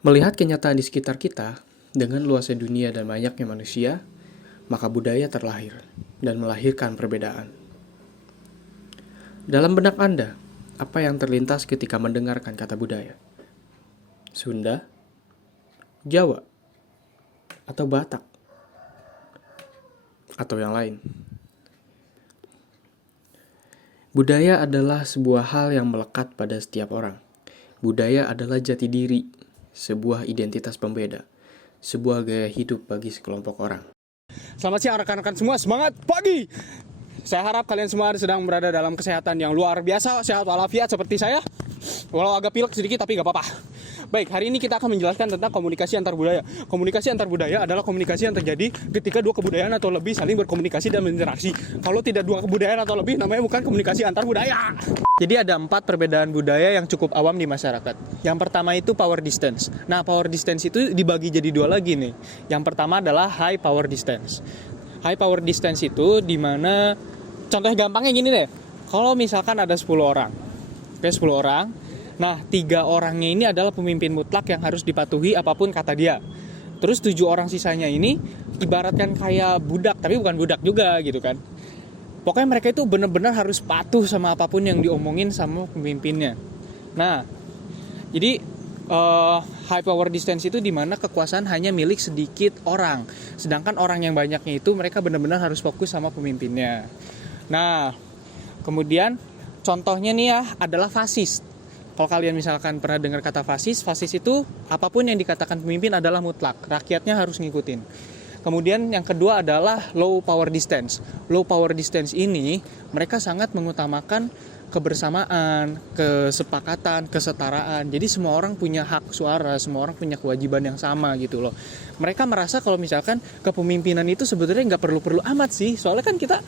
Melihat kenyataan di sekitar kita, dengan luasnya dunia dan banyaknya manusia, maka budaya terlahir dan melahirkan perbedaan. Dalam benak Anda, apa yang terlintas ketika mendengarkan kata budaya? Sunda, Jawa, atau Batak, atau yang lain? Budaya adalah sebuah hal yang melekat pada setiap orang. Budaya adalah jati diri, sebuah identitas pembeda, sebuah gaya hidup bagi sekelompok orang. Selamat siang rekan-rekan semua, semangat pagi! Saya harap kalian semua sedang berada dalam kesehatan yang luar biasa, sehat walafiat seperti saya. Walau agak pilek sedikit tapi gak apa-apa. Baik, hari ini kita akan menjelaskan tentang komunikasi antar budaya. Komunikasi antar budaya adalah komunikasi yang terjadi ketika dua kebudayaan atau lebih saling berkomunikasi dan berinteraksi. Kalau tidak dua kebudayaan atau lebih, namanya bukan komunikasi antar budaya. Jadi ada 4 perbedaan budaya yang cukup awam di masyarakat. Yang pertama itu power distance. Nah, power distance itu dibagi jadi 2 lagi nih. Yang pertama adalah high power distance. High power distance itu dimana, contoh gampangnya gini deh. Kalau misalkan ada 10 orang. Oke, 10 orang. Nah, 3 orangnya ini adalah pemimpin mutlak yang harus dipatuhi apapun kata dia. Terus 7 orang sisanya ini ibaratkan kayak budak, tapi bukan budak juga gitu kan. Pokoknya mereka itu benar-benar harus patuh sama apapun yang diomongin sama pemimpinnya. Nah, jadi high power distance itu dimana kekuasaan hanya milik sedikit orang. Sedangkan orang yang banyaknya itu mereka benar-benar harus fokus sama pemimpinnya. Nah, kemudian contohnya nih ya adalah fasis. Kalau kalian misalkan pernah dengar kata fasis itu apapun yang dikatakan pemimpin adalah mutlak. Rakyatnya harus ngikutin. Kemudian yang kedua adalah low power distance. Low power distance ini mereka sangat mengutamakan kebersamaan, kesepakatan, kesetaraan. Jadi semua orang punya hak suara, semua orang punya kewajiban yang sama gitu loh. Mereka merasa kalau misalkan kepemimpinan itu sebenarnya nggak perlu-perlu amat sih. Soalnya kan kita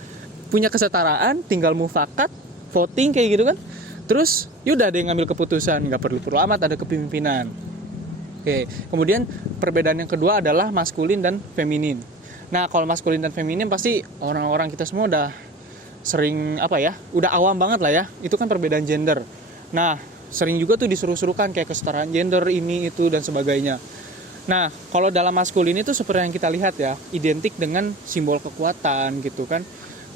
punya kesetaraan, tinggal mufakat, voting kayak gitu kan. Terus yaudah ada yang ngambil keputusan, nggak perlu-perlu amat ada kepemimpinan. Oke, kemudian perbedaan yang kedua adalah maskulin dan feminin. Nah, kalau maskulin dan feminin pasti orang-orang kita semua udah sering udah awam banget lah ya. Itu kan perbedaan gender. Nah, sering juga tuh disuruh-suruhkan kayak kesetaraan gender ini itu dan sebagainya. Nah, kalau dalam maskulin itu seperti yang kita lihat ya, identik dengan simbol kekuatan gitu kan.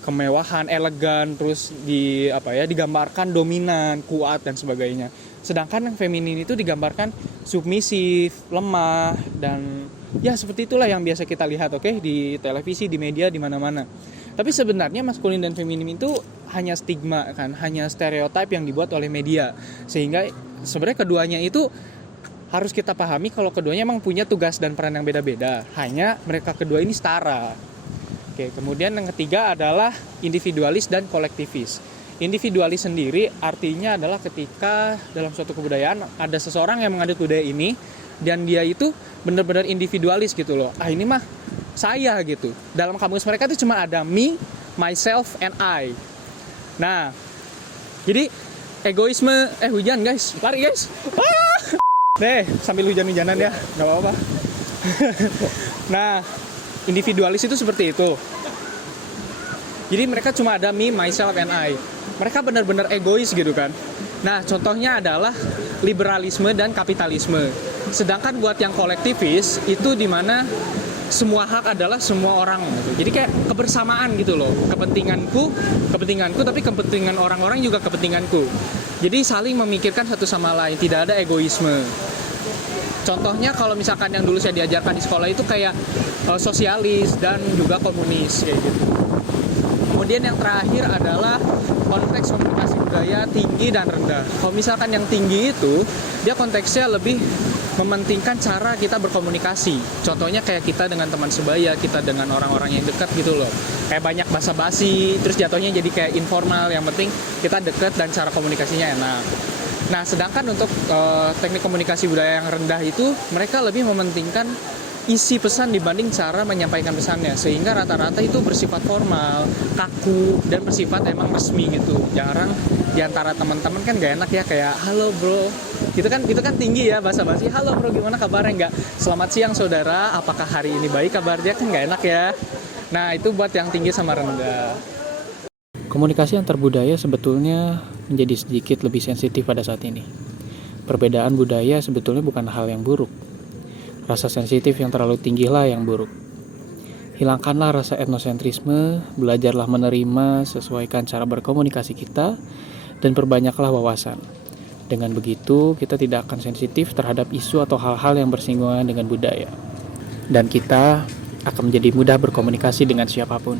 Kemewahan, elegan, terus digambarkan dominan, kuat dan sebagainya. Sedangkan yang feminin itu digambarkan submisif, lemah dan ya seperti itulah yang biasa kita lihat di televisi, di media, di mana-mana. Tapi sebenarnya maskulin dan feminin itu hanya stigma kan, hanya stereotip yang dibuat oleh media. Sehingga sebenarnya keduanya itu harus kita pahami kalau keduanya emang punya tugas dan peran yang beda-beda. Hanya mereka kedua ini setara. Oke, kemudian yang ketiga adalah individualis dan kolektivis. Individualis sendiri artinya adalah ketika dalam suatu kebudayaan ada seseorang yang mengadut budaya ini dan dia itu benar-benar individualis gitu loh. Ini mah saya gitu. Dalam kamus mereka itu cuma ada me, myself, and I. Nah, jadi egoisme, hujan guys, lari guys. Deh, sambil hujan-hujanan ya, nggak apa-apa. Nah, individualis itu seperti itu. Jadi mereka cuma ada me, myself, and I. Mereka benar-benar egois gitu kan. Nah, contohnya adalah liberalisme dan kapitalisme. Sedangkan buat yang kolektivis itu dimana semua hak adalah semua orang gitu. Jadi kayak kebersamaan gitu loh. Kepentinganku tapi kepentingan orang-orang juga kepentinganku. Jadi saling memikirkan satu sama lain, tidak ada egoisme. Contohnya kalau misalkan yang dulu saya diajarkan di sekolah itu kayak sosialis dan juga komunis kayak gitu. Kemudian yang terakhir adalah konteks komunikasi budaya tinggi dan rendah. Kalau misalkan yang tinggi itu dia konteksnya lebih mementingkan cara kita berkomunikasi. Contohnya kayak kita dengan teman sebaya, kita dengan orang-orang yang dekat gitu loh. Kayak banyak basa-basi, terus jatuhnya jadi kayak informal. Yang penting kita dekat dan cara komunikasinya enak. Nah, sedangkan untuk teknik komunikasi budaya yang rendah itu mereka lebih mementingkan isi pesan dibanding cara menyampaikan pesannya, sehingga rata-rata itu bersifat formal, kaku dan bersifat emang resmi gitu. Jarang diantara teman-teman kan gak enak ya kayak halo bro, itu kan tinggi ya basa-basi. Halo bro, gimana kabarnya? Nggak selamat siang saudara, apakah hari ini baik kabarnya, kan gak enak ya. Nah, itu buat yang tinggi sama rendah. Komunikasi antar budaya sebetulnya menjadi sedikit lebih sensitif pada saat ini. Perbedaan budaya sebetulnya bukan hal yang buruk, Rasa sensitif yang terlalu tinggilah yang buruk. Hilangkanlah rasa etnosentrisme, belajarlah menerima, sesuaikan cara berkomunikasi kita, dan perbanyaklah wawasan. Dengan begitu, kita tidak akan sensitif terhadap isu atau hal-hal yang bersinggungan dengan budaya. Dan kita akan menjadi mudah berkomunikasi dengan siapapun.